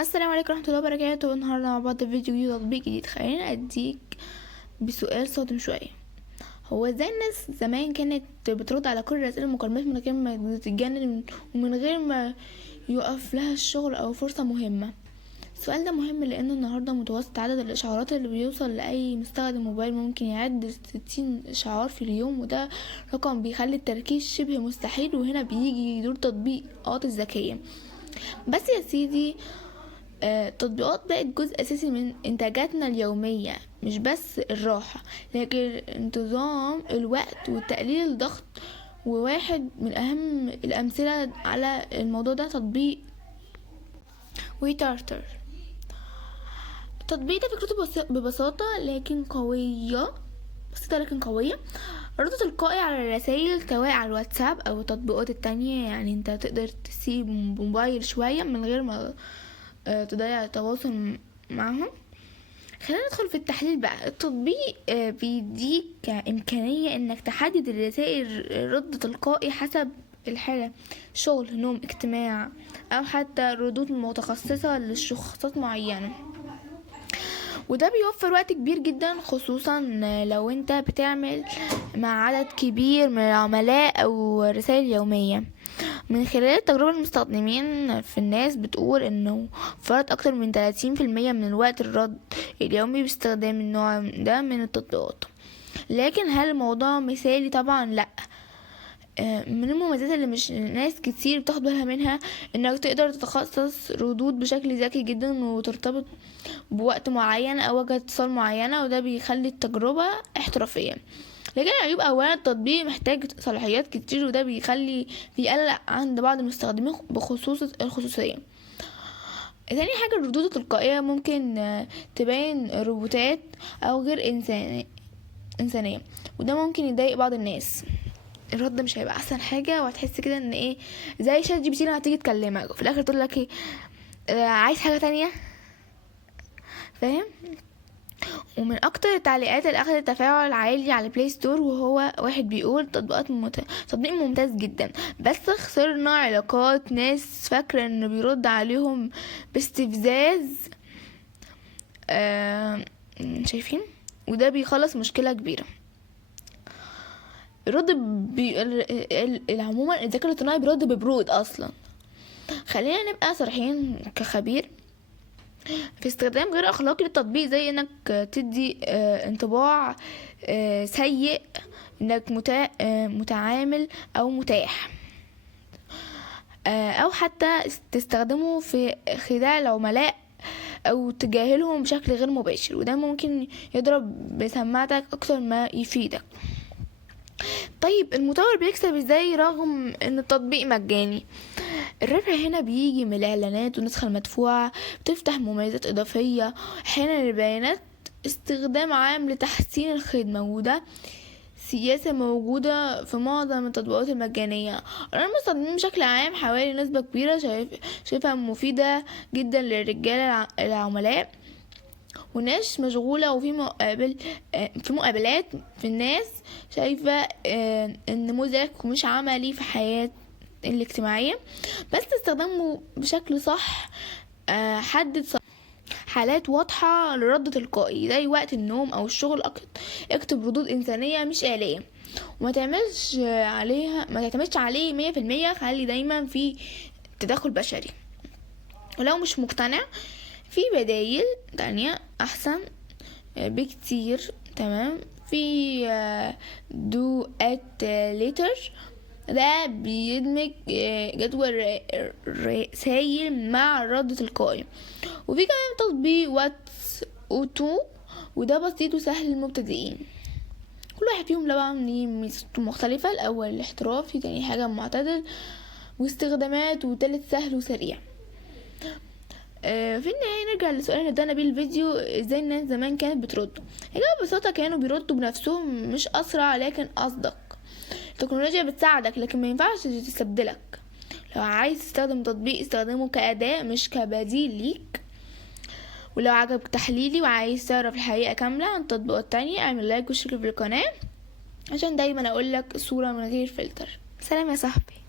السلام عليكم ورحمة الله وبركاته. النهاردة مع بعض فيديو جديد وتطبيق جديد. خلينا اديك بسؤال صادم شوية. هو ازاي الناس زمان كانت بترد على كل رسائل المكالمات من غير ما تتجنن ومن غير ما يقف لها الشغل او فرصة مهمة؟ السؤال ده مهم لانه النهاردة متوسط عدد الاشعارات اللي بيوصل لاي مستخدم موبايل ممكن يعد 60 اشعار في اليوم، وده رقم بيخلي التركيز شبه مستحيل. وهنا بيجي دور تطبيقات الذكية. بس يا سيدي، التطبيقات بقت جزء أساسي من إنتاجاتنا اليومية، مش بس الراحة لكن انتظام الوقت وتقليل الضغط. وواحد من أهم الأمثلة على الموضوع ده تطبيق ويتارتر. التطبيق ده فكرته ببساطة لكن قوية، رد تلقائي على الرسائل سواء على الواتساب أو التطبيقات التانية. يعني انت تقدر تسيب موبايل شوية من غير ما تضيع التواصل معهم. خلينا ندخل في التحليل بقى. التطبيق بيديك إمكانية انك تحدد الرسائل رد تلقائي حسب الحالة، شغل، نوم، اجتماع، او حتى ردود متخصصة لشخصيات معينة. وده بيوفر وقت كبير جدا، خصوصا لو انت بتعمل مع عدد كبير من العملاء او رسائل يومية. من خلال تجربة المستخدمين في الناس بتقول انه فرط اكتر من 30% من الوقت الرد اليومي باستخدام النوع ده من التطبيقات. لكن هل الموضوع مثالي؟ طبعا لا. من المميزات اللي مش ناس كتير بتاخد بالها منها انك تقدر تتخصص ردود بشكل ذكي جدا وترتبط بوقت معين او وجهة اتصال معينة، وده بيخلي التجربة احترافية. لكن عيوب: اولا التطبيق محتاج صلاحيات كتير، وده بيقلق عند بعض المستخدمين بخصوص الخصوصية. تاني حاجة الردود التلقائية ممكن تبين روبوتات او غير انسانية، وده ممكن يضايق بعض الناس. الرد مش هيبقى احسن حاجة، وهتحس كده ان ايه، زي شات جي بي تي لما هتيجي تكلمك وفي الاخر تقول لك ايه، عايز حاجة تانية، فاهم؟ ومن اكتر التعليقات اللي اخذت تفاعل عالي على بلاي ستور، وهو واحد بيقول تطبيق ممتاز جدا، بس خسرنا علاقات ناس فاكرة انه بيرد عليهم باستفزاز. شايفين؟ وده بيخلص مشكلة كبيرة. الرد عموما الذكاء الاصطناعي بيرد ببرود اصلا. خلينا نبقى صريحين كخبير في استخدام غير اخلاقي للتطبيق، زي انك تدي انطباع سيء انك متعامل او متاح، او حتى تستخدمه في خداع العملاء او تجاهلهم بشكل غير مباشر، وده ممكن يضرب بسماعتك اكتر ما يفيدك. طيب المطور بيكسب ازاي رغم ان التطبيق مجاني؟ الربح هنا بيجي من الاعلانات والنسخة المدفوعة، بتفتح مميزات اضافية، احيانا البيانات، استخدام عام لتحسين الخدمة، وده سياسة موجودة في معظم التطبيقات المجانية. أنا المستخدمين بشكل عام حوالي نسبة كبيرة شايفها مفيدة جدا للرجال العملاء وناس مشغولة، وفي مقابلات في الناس شايفة النموذج مش عملي في حياة الاجتماعية. بس استخدامه بشكل صح، حدد حالات واضحة للرد تلقائي زي وقت النوم او الشغل، اكتب ردود انسانية مش آلية، وما تعتمدش عليه 100%. خلي دايما في تدخل بشري، ولو مش مقتنع في بدايل تانية احسن بكتير. تمام؟ في do at later، ده بيدمج جدول رسايل مع الرد التلقائي. وفي كمان تطبيق واتس اوتو، وده بسيط وسهل للمبتدئين. كل واحد فيهم طبعا ليه ميزته مختلفة. الاول الاحترافي، تاني حاجة معتدل واستخدامات، وتالت سهل وسريع. في النهاية نرجع للسؤال اللي بدأنا بيه الفيديو: ازاي الناس زمان كانت بترد؟ الإجابة ببساطة كانوا بيردوا بنفسهم، مش أسرع لكن أصدق. التكنولوجيا بتساعدك لكن ما ينفعش تستبدلك. لو عايز تستخدم تطبيق استخدمه كأداة مش كبديل ليك. ولو عجبك تحليلي وعايز تعرف الحقيقة كاملة عن تطبيقات تانية، اعمل لايك واشترك في القناة عشان دايما اقولك صورة من غير فلتر. سلام يا صاحبي.